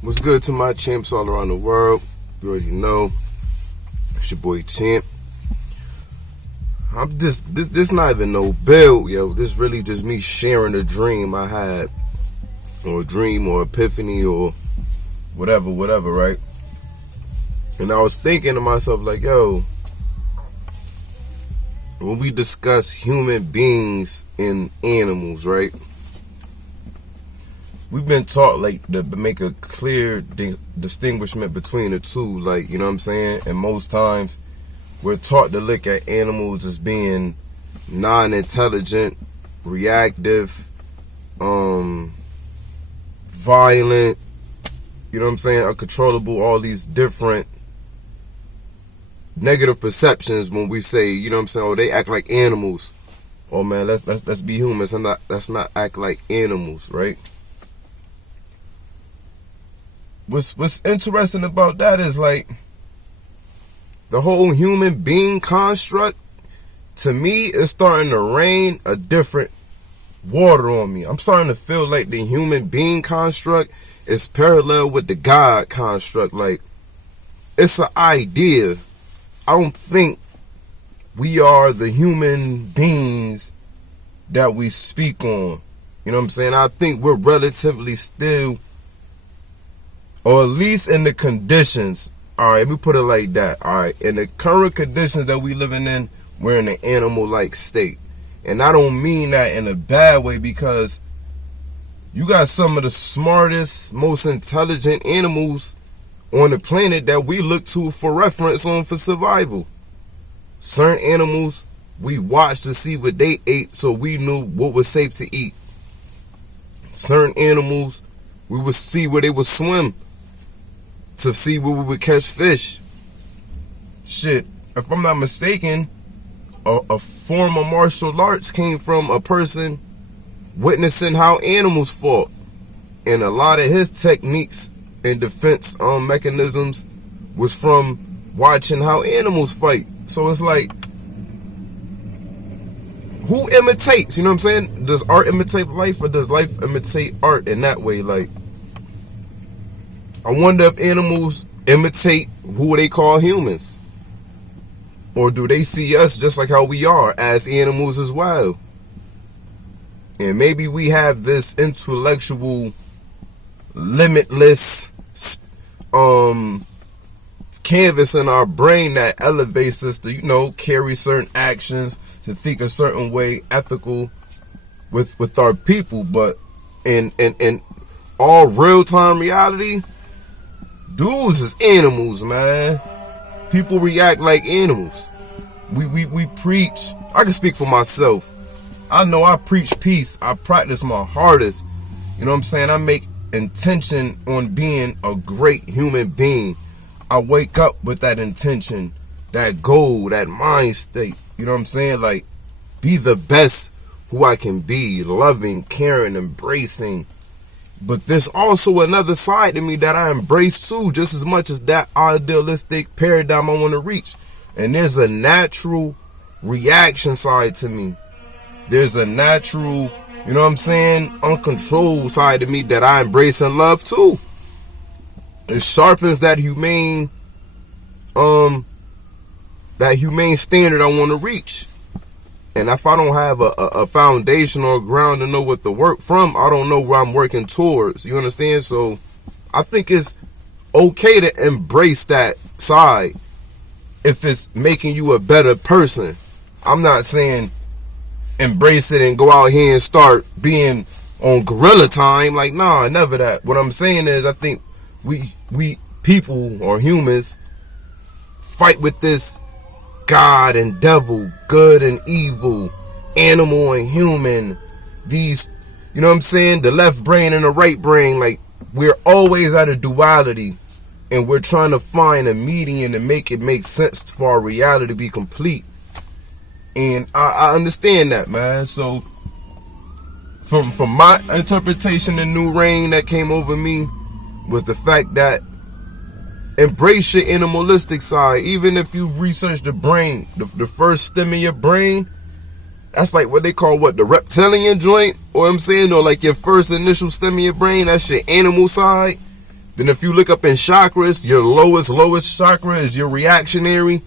What's good to my champs all around the world? You already know. It's your boy Champ. I'm just this not even no build, yo. This really just me sharing a dream I had. Or a dream or epiphany or whatever, right? And I was thinking to myself, like, yo, when we discuss human beings and animals, right? We've been taught, like, to make a clear distinguishment between the two, like, you know what I'm saying? And most times, we're taught to look at animals as being non-intelligent, reactive, violent, you know what I'm saying? Uncontrollable, all these different negative perceptions when we say, you know what I'm saying? Oh, they act like animals. Oh man, let's be humans and let's not act like animals, right? What's interesting about that is, like, the whole human being construct, to me, is starting to rain a different water on me. I'm starting to feel like the human being construct is parallel with the God construct. Like, it's an idea. I don't think we are the human beings that we speak on. You know what I'm saying? I think we're relatively still, or at least in the conditions, all right, let me put it like that, all right, in the current conditions that we living in, we're in an animal-like state. And I don't mean that in a bad way, because you got some of the smartest, most intelligent animals on the planet that we look to for reference on for survival. Certain animals we watched to see what they ate, so we knew what was safe to eat. Certain animals we would see where they would swim to see where we would catch fish. Shit, if I'm not mistaken, a form of martial arts came from a person witnessing how animals fought. And a lot of his techniques and defense mechanisms was from watching how animals fight. So it's like, who imitates? You know what I'm saying? Does art imitate life, or does life imitate art in that way? Like, I wonder if animals imitate who they call humans. Or do they see us just like how we are, as animals as well? And maybe we have this intellectual, limitless canvas in our brain that elevates us to, you know, carry certain actions, to think a certain way, ethical with our people. But in all real-time reality, dudes is animals, man. People react like animals. We preach. I can speak for myself. I know I preach peace. I practice my hardest. You know what I'm saying? I make intention on being a great human being. I wake up with that intention, that goal, that mind state. You know what I'm saying? Like, be the best who I can be. Loving, caring, embracing. But there's also another side to me that I embrace too, just as much as that idealistic paradigm I want to reach. And there's a natural reaction side to me. There's a natural, you know what I'm saying, uncontrolled side to me that I embrace and love too. It sharpens that humane standard I want to reach. And if I don't have a foundation or ground to know what to work from, I don't know where I'm working towards. You understand? So I think it's okay to embrace that side if it's making you a better person. I'm not saying embrace it and go out here and start being on gorilla time. Like, nah, never that. What I'm saying is, I think we people or humans fight with this God and devil, good and evil, animal and human, these, you know what I'm saying, the left brain and the right brain. Like, we're always at a duality, and we're trying to find a median to make it make sense for our reality to be complete. And I understand that, man. So from my interpretation, the new reign that came over me was the fact that embrace your animalistic side. Even if you research the brain, the first stem in your brain, that's like what they call the reptilian joint, or I'm saying, or like your first initial stem in your brain, that's your animal side. Then if you look up in chakras, your lowest chakra is your reactionary.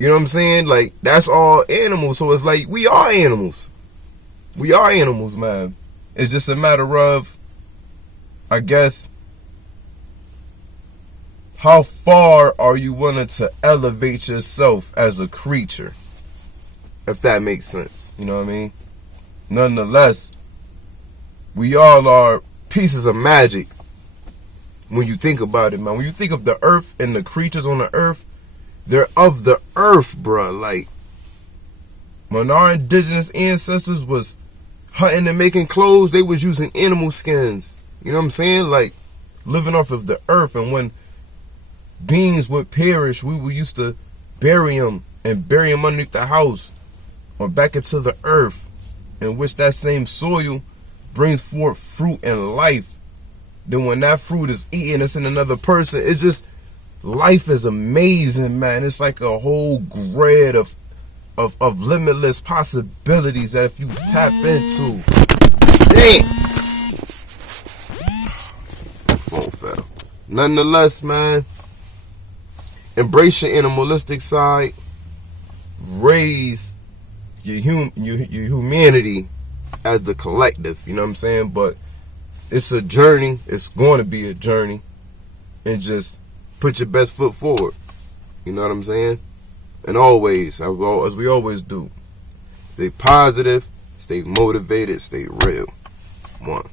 You know what I'm saying? Like, that's all animals. So it's like, we are animals. We are animals, man. It's just a matter of, I guess, how far are you willing to elevate yourself as a creature? If that makes sense. You know what I mean? Nonetheless, we all are pieces of magic. When you think about it, man. When you think of the earth and the creatures on the earth, they're of the earth, bruh. Like, when our indigenous ancestors was hunting and making clothes, they was using animal skins. You know what I'm saying? Like, living off of the earth. And when beings would perish, we used to bury them underneath the house or back into the earth, in which that same soil brings forth fruit and life. Then when that fruit is eaten, it's in another person. It's just, life is amazing, man. It's like a whole grid of limitless possibilities that if you tap into. Damn. Phone fell. Nonetheless, man, embrace your animalistic side. Raise your humanity as the collective. You know what I'm saying? But it's a journey. It's going to be a journey. And just put your best foot forward. You know what I'm saying? And always, as we always do, stay positive, stay motivated, stay real. One.